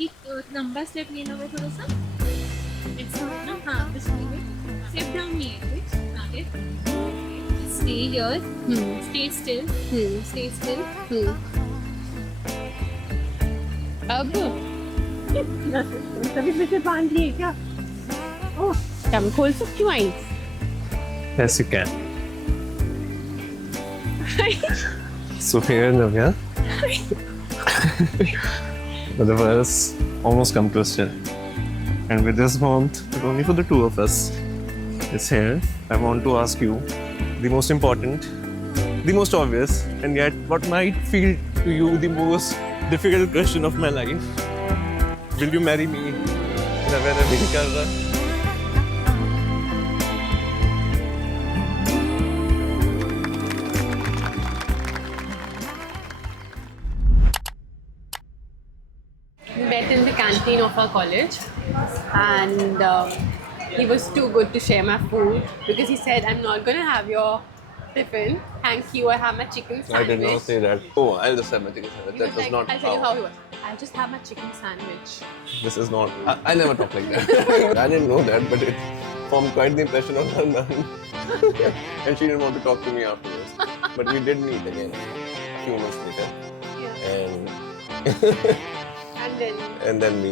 एक लंबा स्टेप लेना होगा थोड़ा सा, ऐसा ना, हाँ बस स्टेप डाउन नहीं है कुछ, आगे stay here, stay still, stay still. अब तभी मैं बांध लिए क्या? ओह, क्या मैं खोल सकती हूँ eyes? Yes, you can. So here, Navya, the verse almost come to a still. And with this month, only for the two of us, it's here. I want to ask you the most important, the most obvious, and yet what might feel to you the most difficult question of my life. Will you marry me? Navya ne nahi kar raha. We met in the canteen of our college, and he was too good to share my food because he said, "I'm not gonna have your tiffin. Thank you. I have my chicken sandwich." I did not say that. Oh, I'll just have my chicken sandwich. He That was like, not I'll tell you how he was. I'll just have my chicken sandwich. This is not. I never talk like that. I didn't know that, but it formed quite the impression on her nun. And she didn't want to talk to me afterwards. But we did meet again a few months later. Yeah. And then we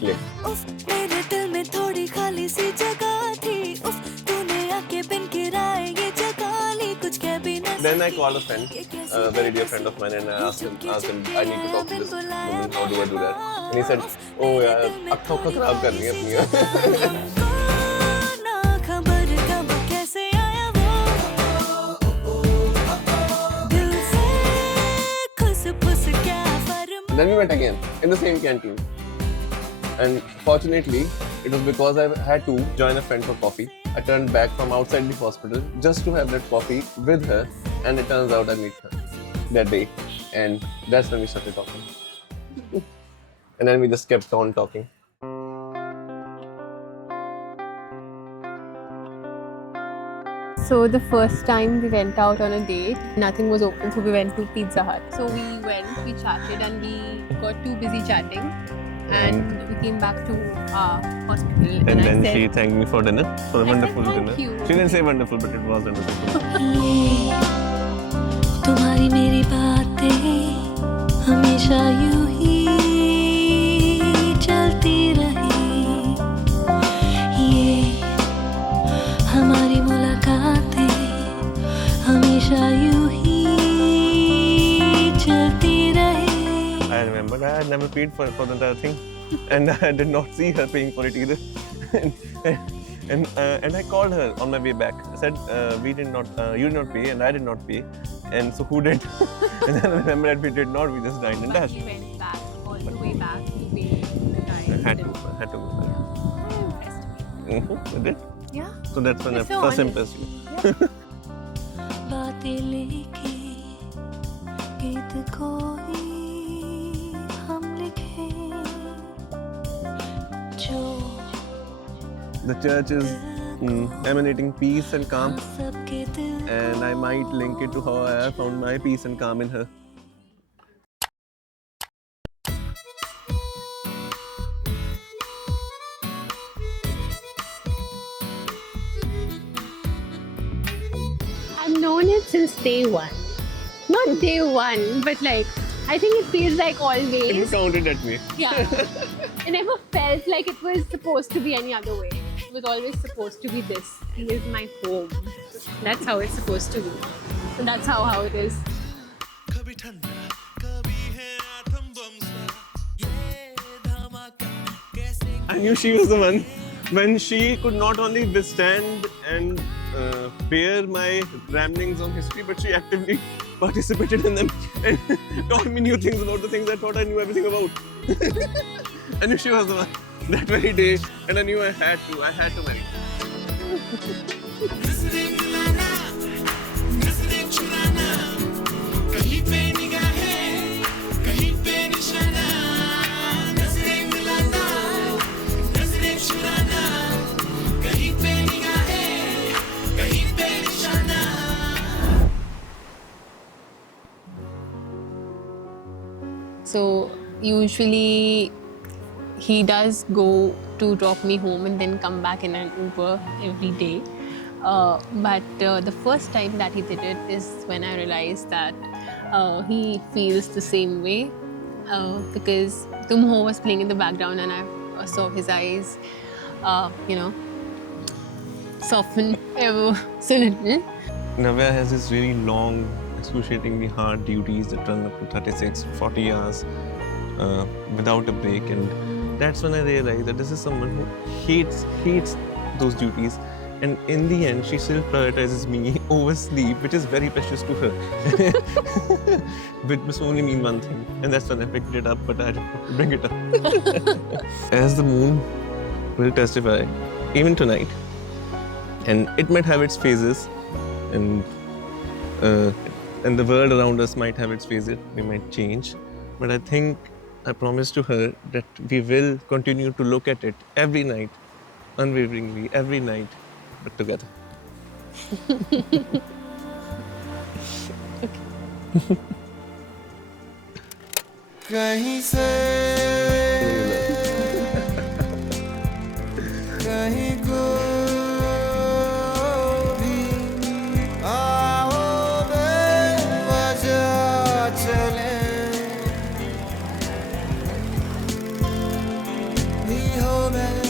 clicked. उफ मेरे दिल में थोड़ी खाली सी जगह थी उफ तूने आके बिन किराए ये जगह ली कुछ कह भी न Then I called a friend, a very dear friend of mine, and I asked him, I need to talk to this woman. How do I do that? And he said, oh यार, अक्खा उक्खा खराब करनी है अपनी. ना खबर कब कैसे आया वो दिल से खुस-फुस क्या फरमा Then we met again in the same canteen. And fortunately, it was because I had to join a friend for coffee. I turned back from outside the hospital just to have that coffee with her, and it turns out I met her that day. And that's when we started talking. And then we just kept on talking. So the first time we went out on a date, nothing was open, so we went to Pizza Hut. So we went, we chatted, and we got too busy chatting, and we came back to our hospital. And I then said, she thanked me for dinner, for a I said, wonderful "Thank dinner. you." She didn't say wonderful, but it was wonderful. ये तुम्हारी मेरी बातें हमेशा यूं ही चलती रही ये हमारी मुलाकातें हमेशा यूं ही चलती रही I remembered I had never paid for the entire thing, and I did not see her paying for it either. and I called her on my way back. I said, you did not pay, and I did not pay, and so who did? And then I remember that we did not. We just dined and but dashed. we went back, all the way back to pay the guy. I had to go back. So impressed me. You did? Yeah. So that's when I You're so first honest. impressed you. बातें लेके गीत कोई हम लिखे जो The church is emanating peace and calm, सबके दिल and I might link it to how I have found my peace and calm in her. I've known it since day one. Not day one, but like, I think it feels like You always. counted at me. Yeah. It never felt like it was supposed to be any other way. It was always supposed to be this. He is my home. That's how it's supposed to be. And that's how it is. कभी ठंडा कभी है आतम बम सा ये धमाका कैसे I knew she was the one when she could not only withstand and bear my ramblings on history, but she actively participated in them and taught me new things about the things I thought I knew everything about. I knew she was the one that very day, and I knew I had to marry. नजरें मिलाना नजरें चुराना कहीं पे निगाहें कहीं पे निशाना नजरें मिलाना नजरें चुराना कहीं पे निगाहें कहीं पे निशाना So usually he does go to drop me home and then come back in an Uber every day. But the first time that he did it is when I realized that he feels the same way, because Tum Ho was playing in the background and I saw his eyes, soften ever so little. Navya has these really long, excruciatingly hard duties that run up to 36, 40 hours without a break. And that's when I realized that this is someone who hates those duties. And in the end, she still prioritizes me over sleep, which is very precious to her. Which must only mean one thing. And that's when I picked it up, but I didn't want to bring it up. As the moon will testify, even tonight, and it might have its phases, and the world around us might have its phases, we might change. But I think I promised to her that we will continue to look at it every night, unwaveringly, every night, but together. कहीं से कहीं को भी आओ बेवजह चले भी हो मैं